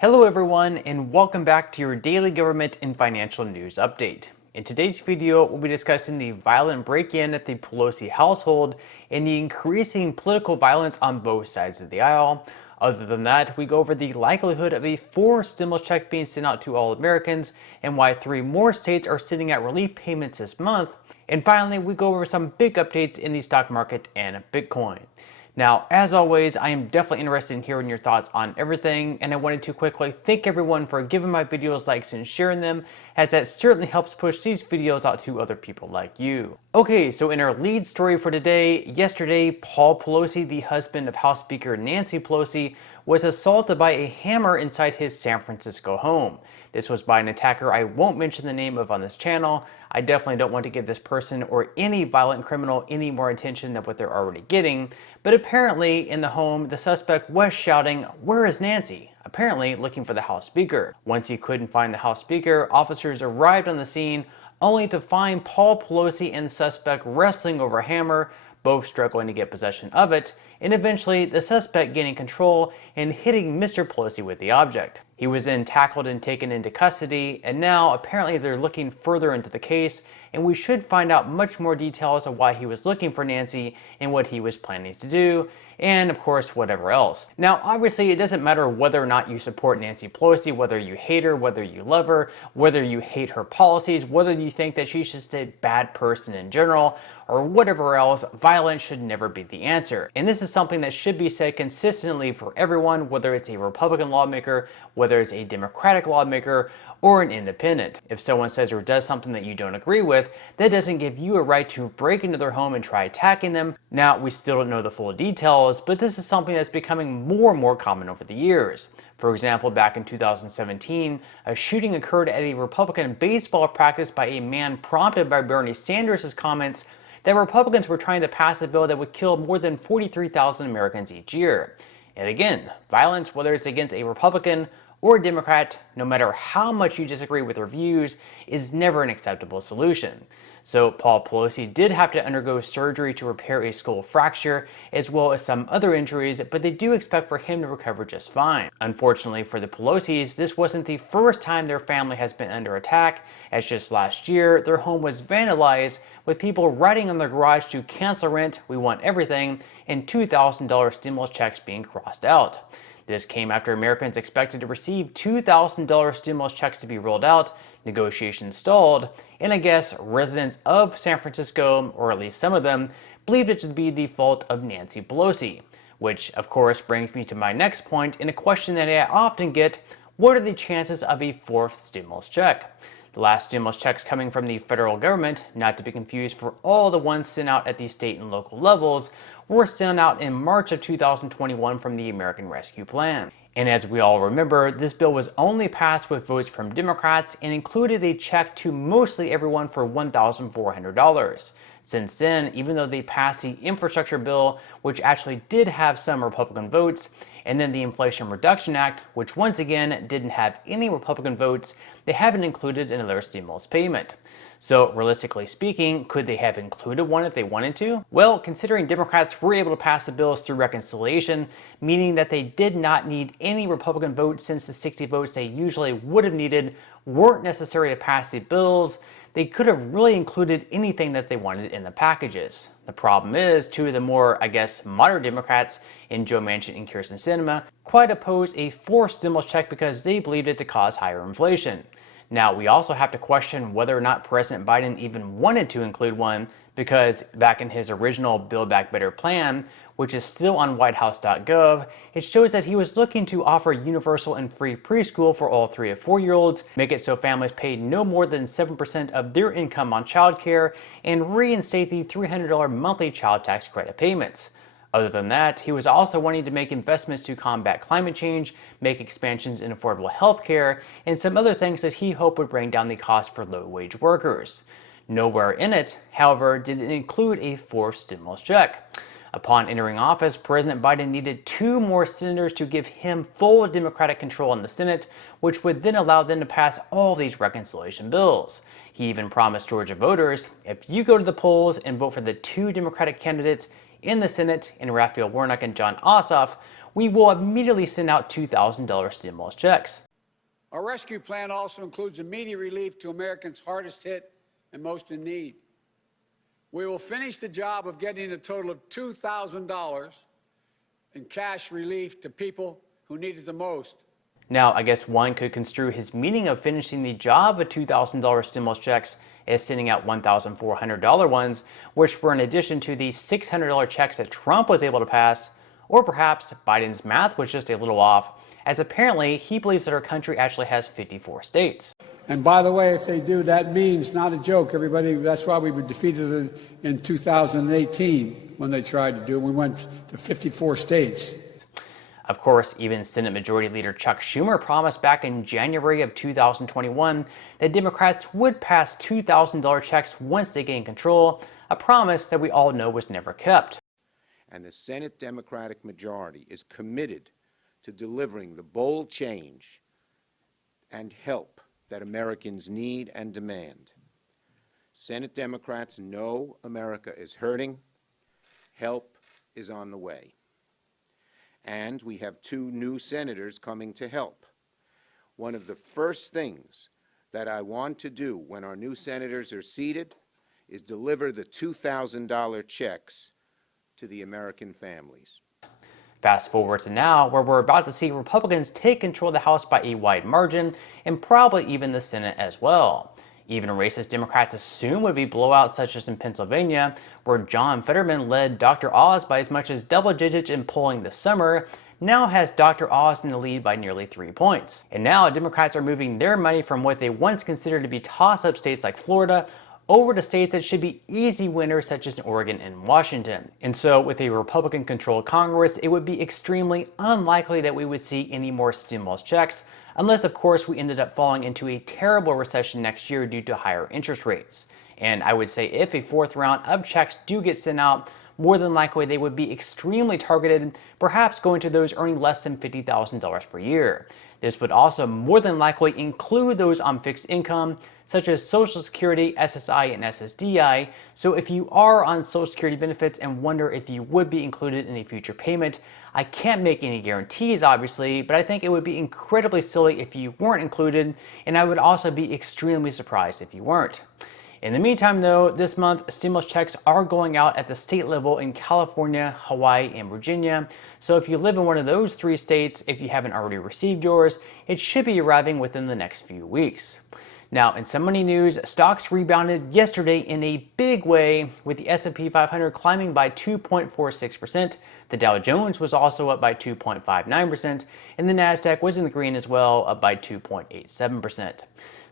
Hello everyone, and welcome back to your daily government and financial news update. In today's video, we'll be discussing the violent break-in at the Pelosi household and the increasing political violence on both sides of the aisle. Other than that, we go over the likelihood of a fourth stimulus check being sent out to all Americans and why 3 more states are sitting at relief payments this month. And finally, we go over some big updates in the stock market and Bitcoin. Now, as always, I am definitely interested in hearing your thoughts on everything, and I wanted to quickly thank everyone for giving my videos likes and sharing them, as that certainly helps push these videos out to other people like you. Okay, so in our lead story for today, yesterday, Paul Pelosi, the husband of House Speaker Nancy Pelosi, was assaulted by a hammer inside his San Francisco home. This was by an attacker I won't mention the name of on this channel. I definitely don't want to give this person or any violent criminal any more attention than what they're already getting. But apparently in the home, the suspect was shouting, "Where is Nancy?" apparently looking for the House Speaker. Once he couldn't find the House Speaker, officers arrived on the scene only to find Paul Pelosi and the suspect wrestling over a hammer, both struggling to get possession of it, and eventually the suspect gaining control and hitting Mr. Pelosi with the object. He was then tackled and taken into custody, and now apparently they're looking further into the case, and we should find out much more details of why he was looking for Nancy and what he was planning to do, and of course whatever else. Now obviously it doesn't matter whether or not you support Nancy Pelosi, whether you hate her, whether you love her, whether you hate her policies, whether you think that she's just a bad person in general, or whatever else, violence should never be the answer. And this is something that should be said consistently for everyone, whether it's a Republican lawmaker, whether it's a Democratic lawmaker, or an independent. If someone says or does something that you don't agree with, that doesn't give you a right to break into their home and try attacking them. Now, we still don't know the full details, but this is something that's becoming more and more common over the years. For example, back in 2017, a shooting occurred at a Republican baseball practice by a man prompted by Bernie Sanders' comments that Republicans were trying to pass a bill that would kill more than 43,000 Americans each year. And again, violence, whether it's against a Republican or a Democrat, no matter how much you disagree with their views, is never an acceptable solution. So Paul Pelosi did have to undergo surgery to repair a skull fracture, as well as some other injuries, but they do expect for him to recover just fine. Unfortunately for the Pelosis, this wasn't the first time their family has been under attack, as just last year, their home was vandalized with people writing on their garage to cancel rent, we want everything, and $2,000 stimulus checks being crossed out. This came after Americans expected to receive $2,000 stimulus checks to be rolled out, negotiations stalled, and I guess residents of San Francisco, or at least some of them, believed it to be the fault of Nancy Pelosi. Which, of course, brings me to my next point in a question that I often get: what are the chances of a fourth stimulus check? The last stimulus checks coming from the federal government, not to be confused for all the ones sent out at the state and local levels, were sent out in March of 2021 from the American Rescue Plan. And as we all remember, this bill was only passed with votes from Democrats and included a check to mostly everyone for $1,400. Since then, even though they passed the infrastructure bill, which actually did have some Republican votes, and then the Inflation Reduction Act, which once again didn't have any Republican votes, they haven't included another stimulus payment. So realistically speaking, could they have included one if they wanted to? Well, considering Democrats were able to pass the bills through reconciliation, meaning that they did not need any Republican votes since the 60 votes they usually would have needed weren't necessary to pass the bills, they could have really included anything that they wanted in the packages. The problem is, two of the more, I guess, moderate Democrats in Joe Manchin and Kyrsten Sinema quite opposed a fourth stimulus check because they believed it to cause higher inflation. Now, we also have to question whether or not President Biden even wanted to include one, because back in his original Build Back Better plan, which is still on whitehouse.gov, it shows that he was looking to offer universal and free preschool for all 3 to 4-year-olds, make it so families pay no more than 7% of their income on childcare, and reinstate the $300 monthly child tax credit payments. Other than that, he was also wanting to make investments to combat climate change, make expansions in affordable health care, and some other things that he hoped would bring down the cost for low-wage workers. Nowhere in it, however, did it include a fourth stimulus check. Upon entering office, President Biden needed 2 more senators to give him full Democratic control in the Senate, which would then allow them to pass all these reconciliation bills. He even promised Georgia voters, if you go to the polls and vote for the 2 Democratic candidates in the Senate in Raphael Warnock and John Ossoff, we will immediately send out $2,000 stimulus checks. Our rescue plan also includes immediate relief to Americans hardest hit and most in need. We will finish the job of getting a total of $2,000 in cash relief to people who need it the most. Now, I guess one could construe his meaning of finishing the job of $2,000 stimulus checks as sending out $1,400 ones, which were in addition to the $600 checks that Trump was able to pass, or perhaps Biden's math was just a little off, as apparently he believes that our country actually has 54 states. And by the way, if they do, that means, not a joke, everybody, that's why we were defeated in 2018 when they tried to do it. We went to 54 states. Of course, even Senate Majority Leader Chuck Schumer promised back in January of 2021 that Democrats would pass $2,000 checks once they gain control, a promise that we all know was never kept. And the Senate Democratic majority is committed to delivering the bold change and help that Americans need and demand. Senate Democrats know America is hurting. Help is on the way. And we have 2 new senators coming to help. One of the first things that I want to do when our new senators are seated is deliver the $2,000 checks to the American families. Fast forward to now, where we're about to see Republicans take control of the House by a wide margin, and probably even the Senate as well. Even races Democrats assume would be blowouts, such as in Pennsylvania, where John Fetterman led Dr. Oz by as much as double digits in polling this summer, now has Dr. Oz in the lead by nearly 3 points. And now Democrats are moving their money from what they once considered to be toss-up states like Florida over to states that should be easy winners, such as Oregon and Washington. And so with a Republican-controlled Congress, it would be extremely unlikely that we would see any more stimulus checks, unless of course we ended up falling into a terrible recession next year due to higher interest rates. And I would say if a 4th round of checks do get sent out, more than likely they would be extremely targeted, perhaps going to those earning less than $50,000 per year. This would also more than likely include those on fixed income, such as Social Security, SSI, and Ssdi. So if you are on Social Security benefits and wonder if you would be included in a future payment, I can't make any guarantees, obviously, but I think it would be incredibly silly if you weren't included, and I would also be extremely surprised if you weren't. In the meantime, though, this month, stimulus checks are going out at the state level in California, Hawaii, and Virginia. So if you live in one of those 3 states, if you haven't already received yours, it should be arriving within the next few weeks. Now, in some money news, stocks rebounded yesterday in a big way, with the S&P 500 climbing by 2.46%. The Dow Jones was also up by 2.59%, and the Nasdaq was in the green as well, up by 2.87%.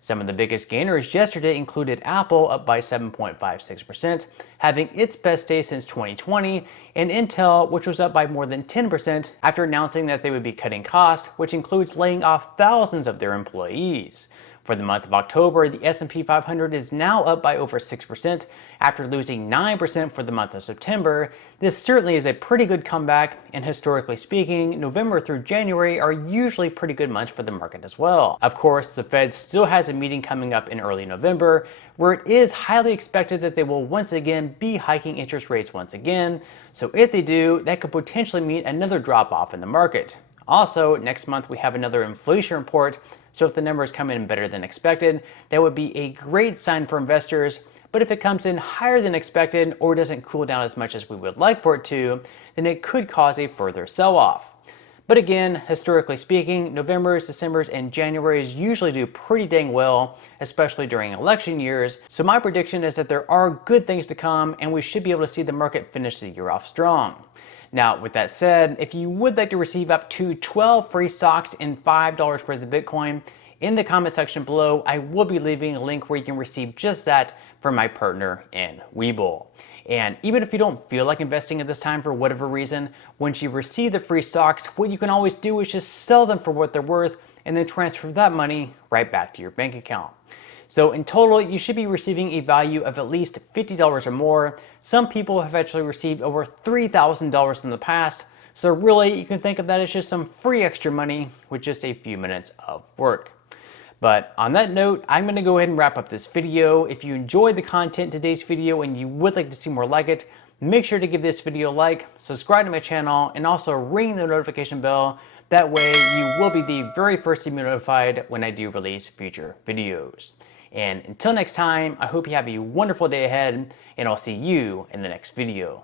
Some of the biggest gainers yesterday included Apple, up by 7.56%, having its best day since 2020, and Intel, which was up by more than 10% after announcing that they would be cutting costs, which includes laying off thousands of their employees. For the month of October, the S&P 500 is now up by over 6% after losing 9% for the month of September. This certainly is a pretty good comeback, and historically speaking, November through January are usually pretty good months for the market as well. Of course, the Fed still has a meeting coming up in early November, where it is highly expected that they will once again be hiking interest rates once again. So if they do, that could potentially mean another drop off in the market. Also, next month we have another inflation report, so if the numbers come in better than expected, that would be a great sign for investors. But if it comes in higher than expected or doesn't cool down as much as we would like for it to, then it could cause a further sell-off. But again, historically speaking, Novembers, Decembers, and Januaries usually do pretty dang well, especially during election years. So my prediction is that there are good things to come, and we should be able to see the market finish the year off strong. Now, with that said, if you would like to receive up to 12 free stocks and $5 worth of Bitcoin, in the comment section below, I will be leaving a link where you can receive just that from my partner in Webull. And even if you don't feel like investing at this time for whatever reason, once you receive the free stocks, what you can always do is just sell them for what they're worth and then transfer that money right back to your bank account. So in total, you should be receiving a value of at least $50 or more. Some people have actually received over $3,000 in the past. So really, you can think of that as just some free extra money with just a few minutes of work. But on that note, I'm going to go ahead and wrap up this video. If you enjoyed the content in today's video and you would like to see more like it, Make sure to give this video a like, subscribe to my channel, and also ring the notification bell. That way you will be the very first to be notified when I do release future videos. And until next time, I hope you have a wonderful day ahead, and I'll see you in the next video.